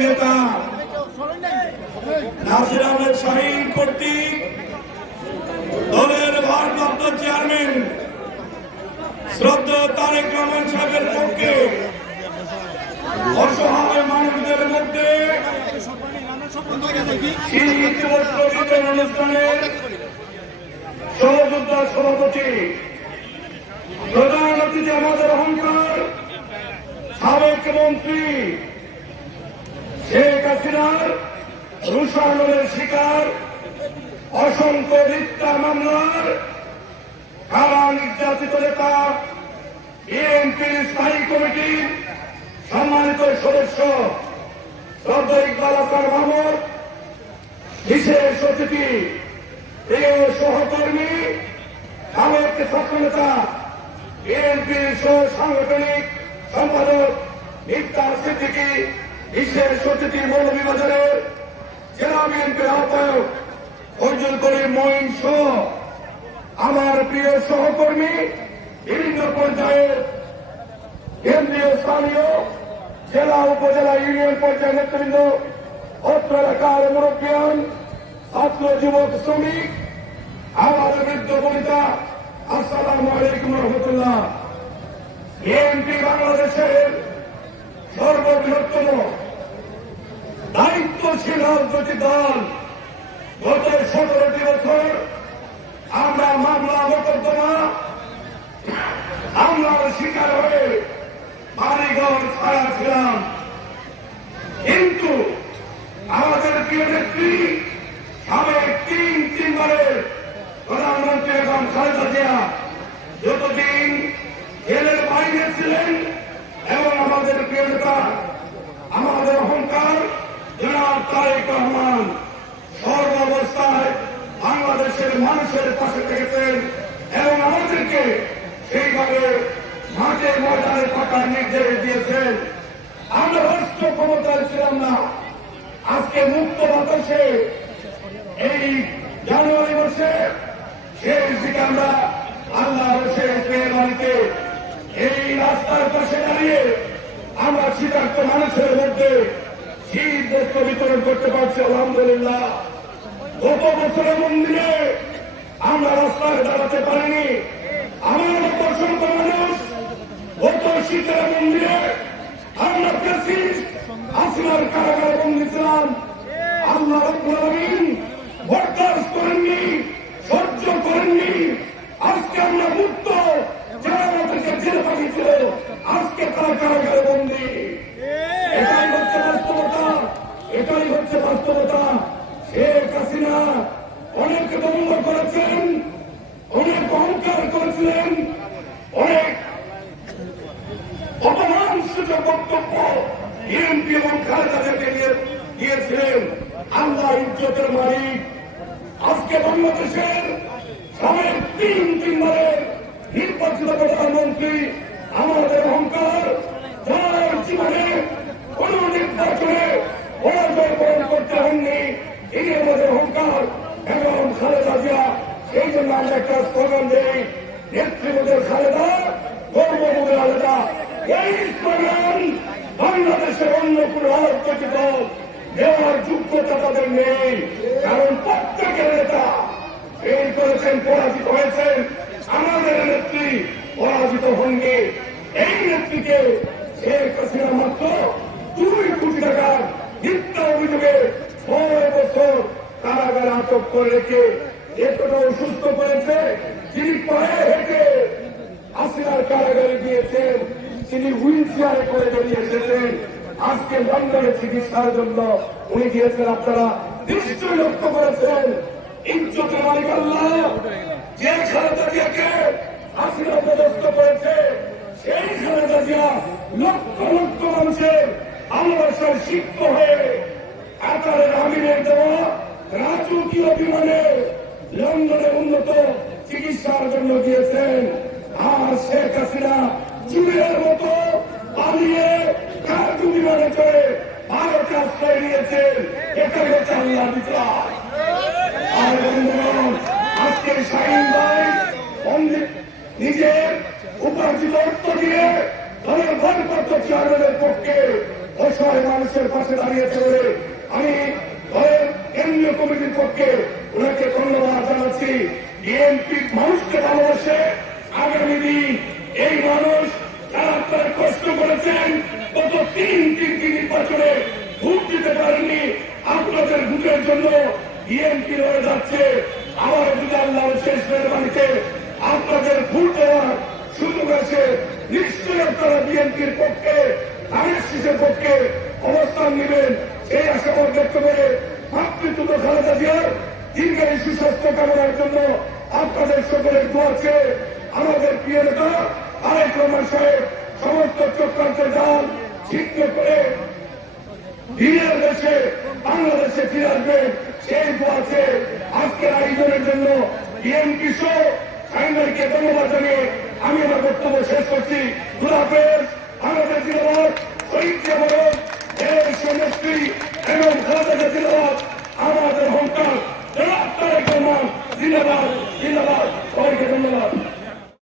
নেতা, নাসির আহমেদ শাহীন শ্রদ্ধা তারেক রহমান সাহেবের মধ্যে অনুষ্ঠানের সহযোদ্ধা সভাপতি প্রধান অতিথি আমাদের অহংকার সাবেক মন্ত্রী শেখ হাসিনার রুশানের শিকার, অসংখ্য মিথ্যা মামলার কারা নির্যাতিত নেতা, বিএনপির স্থায়ী কমিটির সম্মানিত সদস্য শ্রদ্ধা ইকবাল আসার মাহমুদ, বিশেষ অতিথি, প্রিয় সহকর্মী, সাবেক ছাত্র নেতা, বিএনপির সহ সাংগঠনিক সম্পাদক ইফতার সিদ্দিকী, বিশেষ অতিথি মৌলভীবাজারের জেলা বিএনপির আহ্বায়ক অর্জুন করিম মঈন আমার প্রিয় সহকর্মী বিভিন্ন পর্যায়ের কেন্দ্রীয় স্থানীয় জেলা উপজেলা ইউনিয়ন পর্যায়ের নেতৃবৃন্দ, অত্র এলাকার মুরব্বিয়ান, ছাত্র যুবক, শ্রমিক, আমার বৃদ্ধ বনিতা, আসসালামু আলাইকুম রহমতুল্লাহ। বিএনপি বাংলাদেশের সর্ববৃহত্তম দায়িত্বশীল রাজনৈতিক দল গত সতেরোটি বছর আমরা মামলা মোকদ্দমা হামলার শিকার হয়ে বাড়িঘর ছাড়া ছিলাম কিন্তু আমাদের প্রিয় নেত্রী সাবেক তিন তিনবারের প্রধানমন্ত্রী এবং খালেদা জিয়া জেলের বাইরে ছিলেন এবং আমাদের প্রিয় আমাদের অহংকার, জনাব তারেক রহমান সর্বাবস্থায় বাংলাদেশের মানুষের পাশে থেকেছেন এবং আমাদেরকে সেইভাবে মাঠে ময়দানে থাকার নির্দেশ দিয়েছেন। আমরা রাষ্ট্র ক্ষমতায় ছিলাম না। আজকে মুক্ত বাতাসে এই জানুয়ারি মাসে শেষ দিকে আমরা আল্লাহর শেষ মেহরবানিতে এই রাস্তার পাশে দাঁড়িয়ে আমরা শীতার্থ মানুষের মধ্যে শীত বস্ত্র বিতরণ করতে পারছি, আলহামদুলিল্লাহ। গত বছরের মন্দিরে আমরা রাস্তায় দাঁড়াতে পারিনি। আমার মতো অসংখ্য মানুষ, গত শীতের মন্দিরে আমরা প্রেসিড আসিমার কারাগারে বন্দী ছিলাম। আল্লাহ রব্বুল আলামিন বরদাস্ত করেননি সহ্য করেননি আজকে আমরা মুক্ত যারা আমাদেরকে জেলে পাঠিয়েছিল আজকে তারা কারাগারে বন্দী এটাই হচ্ছে বাস্তবতা এটাই হচ্ছে বাস্তবতা শেখ হাসিনা অনেক দম্ভ করেছেন অনেক অহংকার করেছিলেন অনেক অপমান সূচক বক্তব্য বিএনপি এবং খালেদা জিয়াকে নিয়ে দিয়েছিলেন আল্লাহ ইজ্জতের মালিক। আজকে বাংলাদেশের সাবেক তিন তিনবারের নির্বাচিত প্রধানমন্ত্রী আমাদের অহংকার, যার জীবনে কোন নির্বাচনে পরাজয় বরণ করতে হননি তিনি আমাদের অহংকার এবং খালেদা জিয়া, সেই জন্য আমরা একটা স্লোগান দেই নেতৃত্বের খালেদা গর্ববোধের আলাদা। এই স্লোগান বাংলাদেশের অন্য কোন রাজনৈতিক দল দেওয়ার যোগ্যতা তাদের নেই। কারণ প্রত্যেকের নেতা ফেল করেছেন, পরাজিত হয়েছেন। আমাদের নেত্রী পরাজিত হননি। এই নেত্রীকে শেখ হাসিনা মাত্র দুই কোটি টাকার মিথ্যা অভিযোগে ছয় বছর কারাগারে আটক করে রেখে এতটা অসুস্থ করেছে, যিনি পায়ে হেঁটে হাসিনার কারাগারে গিয়েছেন। তিনি হুইল চেয়ারে করে বেরিয়ে এসেছেন। আজকে লন্ডনে চিকিৎসার জন্য উনি গিয়েছেন আপনারা নিশ্চয়ই লক্ষ্য করেছেন। ইজ্জতের মালিক আল্লাহ। যে খালেদা জিয়াকে হাসিনা পদস্থ করেছে, সেই খালেদা জিয়া লক্ষ লক্ষ মানুষের ভালোবাসার সিদ্ধ হয়ে কাতারের আমিরের দেওয়া রাজকীয় বিমানে লন্ডনে উন্নত চিকিৎসার জন্য গিয়েছেন। আর শেখ হাসিনা চুরের মতো পালিয়ে কার্গো বিমানে চড়ে ভারতে আশ্রয় নিয়েছেন এটাই হচ্ছে আল্লাহ বিচার। আর আজকে শাহিন ভাই নিজের উপার্জিত অর্থ দিয়ে দলের ভারপ্রাপ্ত চেয়ারম্যানের পক্ষে অসহায় মানুষের পাশে দাঁড়িয়েছে বলে আমি দলের কেন্দ্রীয় কমিটির পক্ষে ওনাকে ধন্যবাদ জানাচ্ছি বিএনপি মানুষকে ভালোবাসে আগামী দিন এই মানুষ যারা আপনারা কষ্ট করেছেন গত তিন তিনটি নির্বাচনে ভোট দিতে পারেননি আপনাদের ভোটের জন্য বিএনপি রয়ে যাচ্ছে আবার যদি আল্লাহ শেষ মেহরবানিতে আপনাদের ভোট দেওয়ার সুযোগ আছে নিশ্চয়ই আপনারা বিএনপির পক্ষে শীষের পক্ষে অবস্থান নেবেন সেই আশাবাদ ব্যক্ত করে মাতৃত্ব খালেদা জিয়ার দীর্ঘায়ী সুস্বাস্থ্য কামনার জন্য আপনাদের সকলের দোয়াছে আমাদের প্রিয় নেতা, আরেক রহমান সাহেব, সমস্ত চক্রান্তের জাল ছিন্ন করে দিনের দেশে, বাংলাদেশে ফিরে আসবে। সেই দোয়াছে আজকের আয়োজনের জন্য বিএনপি সহ সাইনারকে ধন্যবাদ জানিয়ে আমি আমার বক্তব্য শেষ করছি। আমাদের হংকার জিন্দাবাদ জিন্দাবাদ।